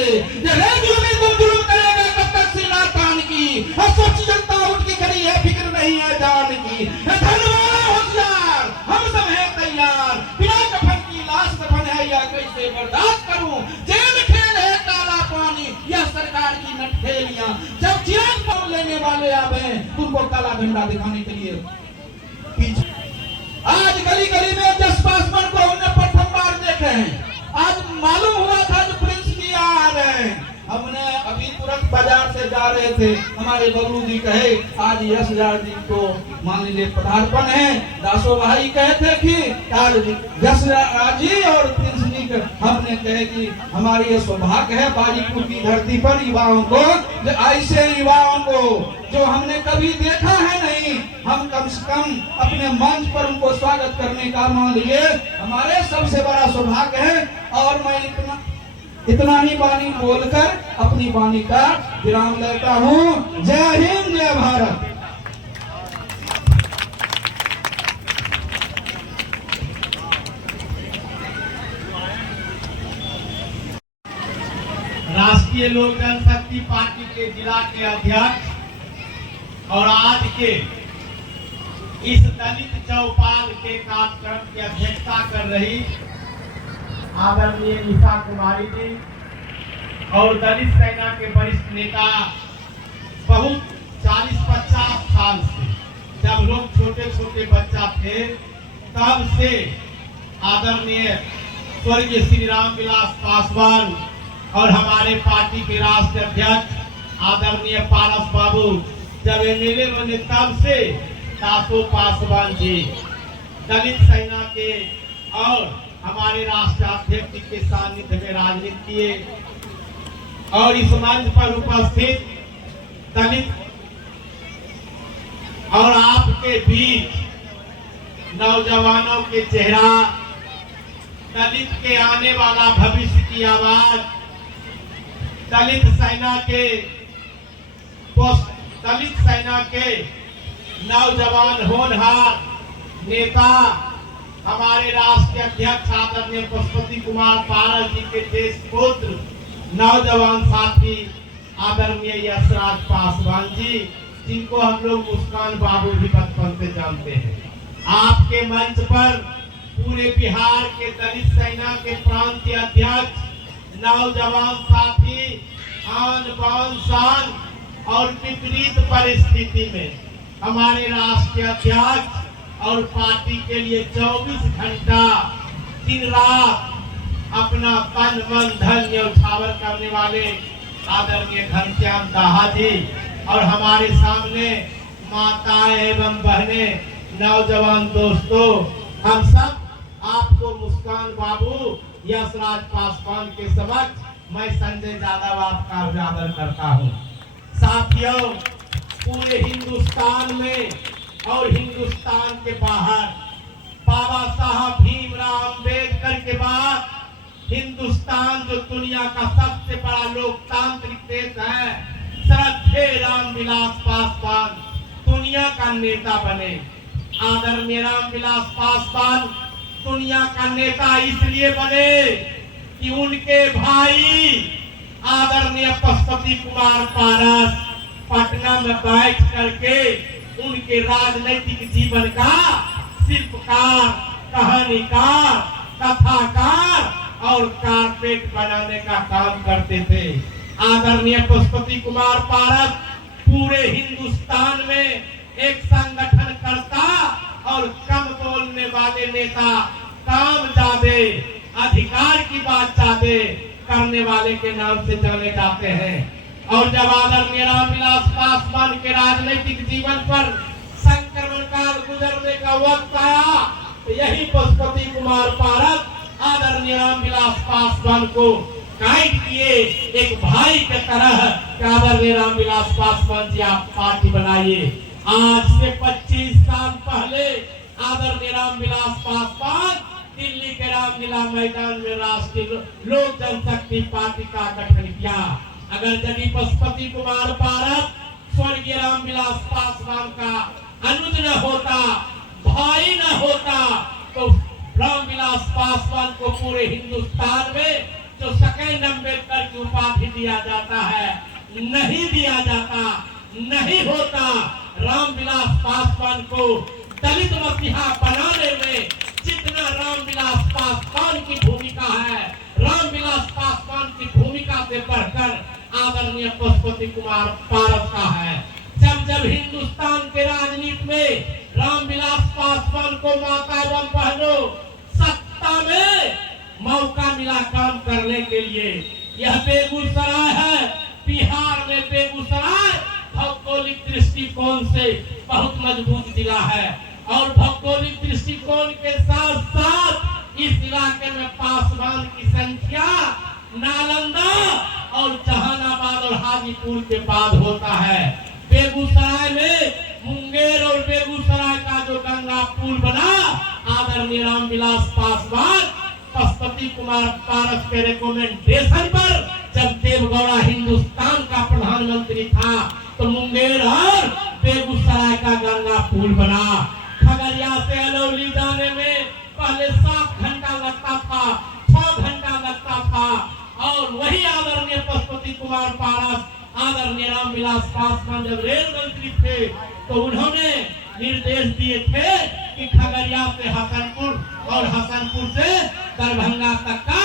जब जुल्मी तुम जुल्म करेगा कब तक सिला तान की, सोची जनता उठ के खड़ी है, फिक्र नहीं है जान की। धन वाला होशियार हम सब हैं तैयार, बिना कफन की लाश दफन है या कैसे बर्दाश्त करूं। जेल खेल है काला पानी, यह सरकार की नठेलियां। जब चिराग पान लेने वाले आवे तुमको काला झंडा दिखाने के लिए पीछे। आज गली गली में 10 पासवान को हमने प्रथम बार देखे हैं। आज मालूम हुआ था जो प्रिंस जी आ रहे हैं। हमने अभी तुरंत बाजार से जा रहे थे, हमारे बबलू जी कहे आज 10,000 जी को मान लीजिए पदार्पण है। दासो भाई कहे थे कि आज 10,000 जी और प्रिंस जी का हमने कहे कि हमारी ये सौभाग्य है बाजीपुर की धरती पर युवाओं को, ऐसे युवाओं को जो हमने कभी देखा है नहीं, हम कम से कम अपने मंच पर उनको स्वागत करने का मान लीजिए हमारे सबसे बड़ा सौभाग्य है। और मैं इतना ही वाणी बोलकर अपनी वाणी का विराम लेता हूँ। जय हिंद, जय भारत। राष्ट्रीय लोक जनशक्ति पार्टी के जिला के अध्यक्ष और आज के इस दलित चौपाल के कार्यक्रम की अध्यक्षता कर रही आदरणीय निशा कुमारी जी और दलित सेना के वरिष्ठ नेता, बहुत 40-50 साल से जब लोग छोटे छोटे बच्चा थे तब से आदरणीय स्वर्गीय श्री रामविलास पासवान और हमारे पार्टी के राष्ट्रीय अध्यक्ष आदरणीय पारस बाबू जब एमएलए बने तब से दासो पासवान जी दलित सेना के और हमारे राष्ट्रीय अध्यक्ष के सानिध्य में राजनीति किए। और इस मंच पर उपस्थित दलित और आपके बीच नौजवानों के चेहरा, दलित के आने वाला भविष्य की आवाज, दलित सेना के नौजवान होनहार नेता, हमारे राष्ट्रीय अध्यक्ष आदरणीय पशुपति कुमार पारस जी के देश पुत्र नौजवान साथी आदरणीय यशराज पासवान जी, जिनको हम लोग मुस्कान बाबू भी बचपन से जानते हैं। आपके मंच पर पूरे बिहार के दलित सेना के प्रांतीय अध्यक्ष, नौजवान साथी, आन बान शान और विपरीत परिस्थिति में हमारे राष्ट्रीय अध्यक्ष और पार्टी के लिए 24 घंटा दिन रात अपना तन मन धन न्यौछावर करने वाले आदरणीय घनश्याम दाहा जी और हमारे सामने माताएं एवं बहनें, नौजवान दोस्तों, हम सब आपको मुस्कान बाबू यशराज पासवान के समक्ष मैं संजय यादव आपका अभिवादन करता हूँ। साथियों, पूरे हिंदुस्तान में और हिंदुस्तान के बाहर बाबा साहब भीमराव अंबेडकर के बाद हिंदुस्तान जो दुनिया का सबसे बड़ा लोकतांत्रिक देश है, श्रद्धेय रामविलास पासवान दुनिया का नेता बने। आदरणीय रामविलास पासवान दुनिया का नेता इसलिए बने कि उनके भाई आदरणीय पशुपति कुमार पारस पटना में बैठ करके उनके राजनीतिक जीवन का शिल्पकार, कहानीकार, कथाकार और कारपेट बनाने का काम करते थे। आदरणीय पशुपति कुमार पारस पूरे हिंदुस्तान में एक संगठन करता और कम बोलने वाले नेता, काम ज्यादा, अधिकार की बात ज्यादा करने वाले के नाम से जाने जाते हैं। और जब आदरणीय रामविलास पासवान के राजनीतिक जीवन पर संक्रमण काल गुजरने का वक्त आया तो यही पशुपति कुमार पारस आदरणीय रामविलास पासवान को गाइड किए एक भाई के तरह कि आदरणीय रामविलास पासवान जी आप पार्टी बनाइए। आज से 25 साल पहले आदरणीय रामविलास पासवान दिल्ली के रामलीला मैदान में राष्ट्रीय लोक जनशक्ति पार्टी का गठन किया। अगर यदि पशुपति कुमार पारस स्वर्गीय रामविलास पासवान का अनुज न होता, भाई न होता, तो रामविलास पासवान को पूरे हिंदुस्तान में जो सेकेंड अम्बेडकर की उपाधि दिया जाता है, नहीं दिया जाता, नहीं होता। रामविलास पासवान को दलित मसीहा बनाने में जितना रामविलास पासवान की भूमिका है, रामविलास पासवान की भूमिका से बढ़कर आदरणीय पशुपति कुमार पारस का है। जब जब हिंदुस्तान के राजनीति में रामविलास पासवान को माता एवं बहनों सत्ता में मौका मिला काम करने के लिए, यह बेगूसराय है, बिहार में बेगूसराय भौगोलिक दृष्टिकोण से बहुत मजबूत जिला है और भौगोलिक दृष्टिकोण के साथ साथ इस इलाके में पासवान की संख्या नालंदा और जहानाबाद और हाजीपुर के बाद होता है। बेगूसराय में मुंगेर और बेगूसराय का जो गंगा पुल बना, आदरणीय रामविलास पासवान पशुपति कुमार पारस के रिकमेंडेशन पर जब देवगौड़ा हिंदुस्तान का प्रधानमंत्री था तो मुंगेर और बेगूसराय का गंगा पुल बना। खगड़िया से अलौली जाने में पहले 7 घंटा लगता था, 6 घंटा लगता था और वही आदरणीय पशुपति कुमार पारस, आदरणीय रामविलास पासवान जब रेल मंत्री थे तो उन्होंने निर्देश दिए थे कि खगड़िया से हसनपुर और हसनपुर से दरभंगा तक का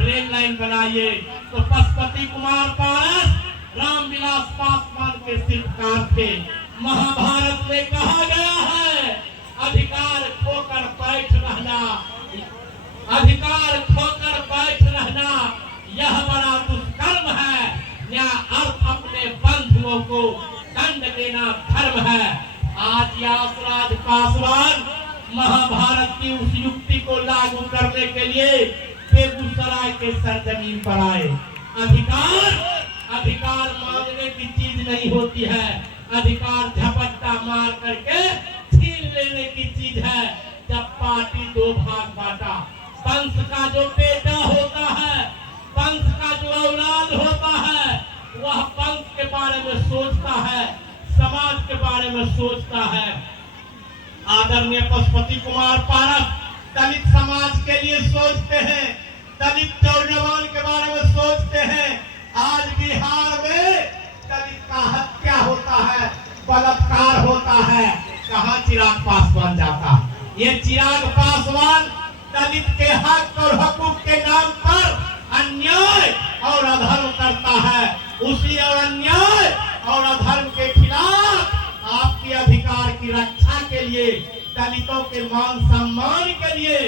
रेल लाइन बनाइए। तो पशुपति कुमार पारस रामविलास पासवान के शिल्पकार थे। महाभारत में कहा गया है, अधिकार खोकर बैठ रहना, अधिकार खोकर बैठ रहना यह बड़ा दुष्कर्म है, या अर्थ अपने बंधुओं को दंड देना धर्म है। आज यासराज पासवान महाभारत की उस युक्ति को लागू करने के लिए बेगूसराय के सरजमीन पर आए। अधिकार मांगने की चीज नहीं होती है, अधिकार झपट्टा मार करके छीन लेने की चीज है। जब पार्टी 2 भाग बांटा, वंश का जो बेटा होता है, वंश का जो औलाद होता है, वह वंश के बारे में सोचता है, समाज के बारे में सोचता है। आदरणीय पशुपति कुमार पारस दलित समाज के लिए सोचते हैं, दलित नौजवान के बारे में सोचते हैं। आज बिहार में दलित का हत्या होता है, बलात्कार होता है, कहाँ चिराग पासवान जाता? ये चिराग पासवान दलित के हक और हकूक के नाम पर अन्याय और अधर्म करता है। उसी और अन्याय और अधर्म के खिलाफ आपके अधिकार की रक्षा के लिए, दलितों के मान सम्मान के लिए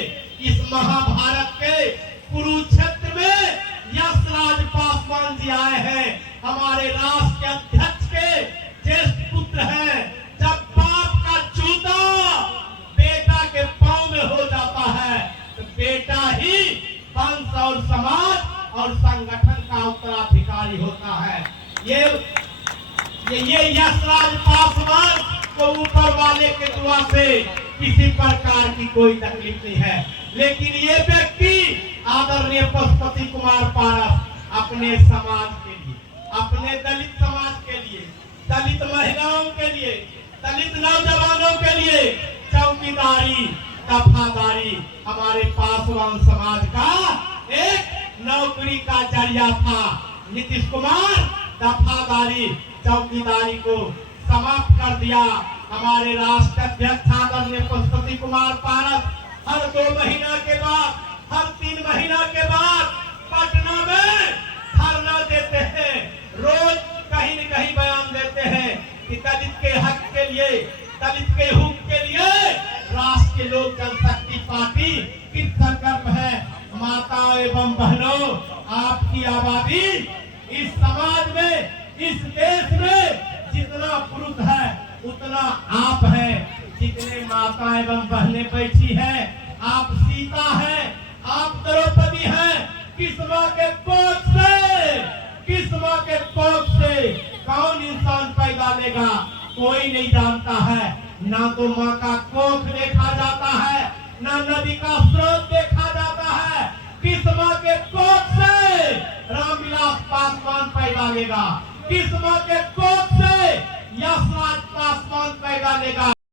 इस महाभारत के कुरुक्षेत्र में यशराज पासवान जी आए हैं। हमारे राष्ट्र अध्यक्ष के ज्येष्ठ पुत्र हैं। जब बाप का जूता बेटा के पांव में हो जाता है तो बेटा ही वंश और समाज और संगठन का उत्तराधिकारी होता है। ये यशराज पासवान को ऊपर वाले के दुआ से किसी प्रकार की कोई तकलीफ नहीं है, लेकिन ये व्यक्ति आदरणीय पशुपति कुमार पारस अपने समाज के लिए, अपने दलित समाज के लिए, दलित महिलाओं के लिए, दलित नौजवानों के लिए चौकीदारी, दफादारी हमारे पासवान समाज का एक नौकरी का जरिया था। नीतीश कुमार दफादारी, चौकीदारी को समाप्त कर दिया। हमारे राष्ट्र अध्यक्ष आदरणीय पशुपति कुमार पारस हर 2 महीना के बाद, हर 3 महीना के बाद पटना में धरना देते हैं। रोज कहीं न कहीं बयान देते हैं कि दलित के हक के लिए, दलित के हुक के लिए राष्ट्रीय लोक जनशक्ति पार्टी किस संकल्प है। माता एवं बहनों, आपकी आबादी इस समाज में, इस देश में जितना पुरुष है उतना आप हैं। जितने माता एवं बहनें बैठी हैं, आप सीता हैं, आप द्रौपदी हैं। किस माँ के कोख से, किस माँ के कोख से कौन इंसान पैदा लेगा कोई नहीं जानता है। ना तो माँ का कोख देखा जाता है, ना नदी का स्रोत देखा जाता है। किस माँ के कोख से रामविलास पासवान पैदा लेगा, किस माँ के कोख से यशराज पासवान पैदा लेगा।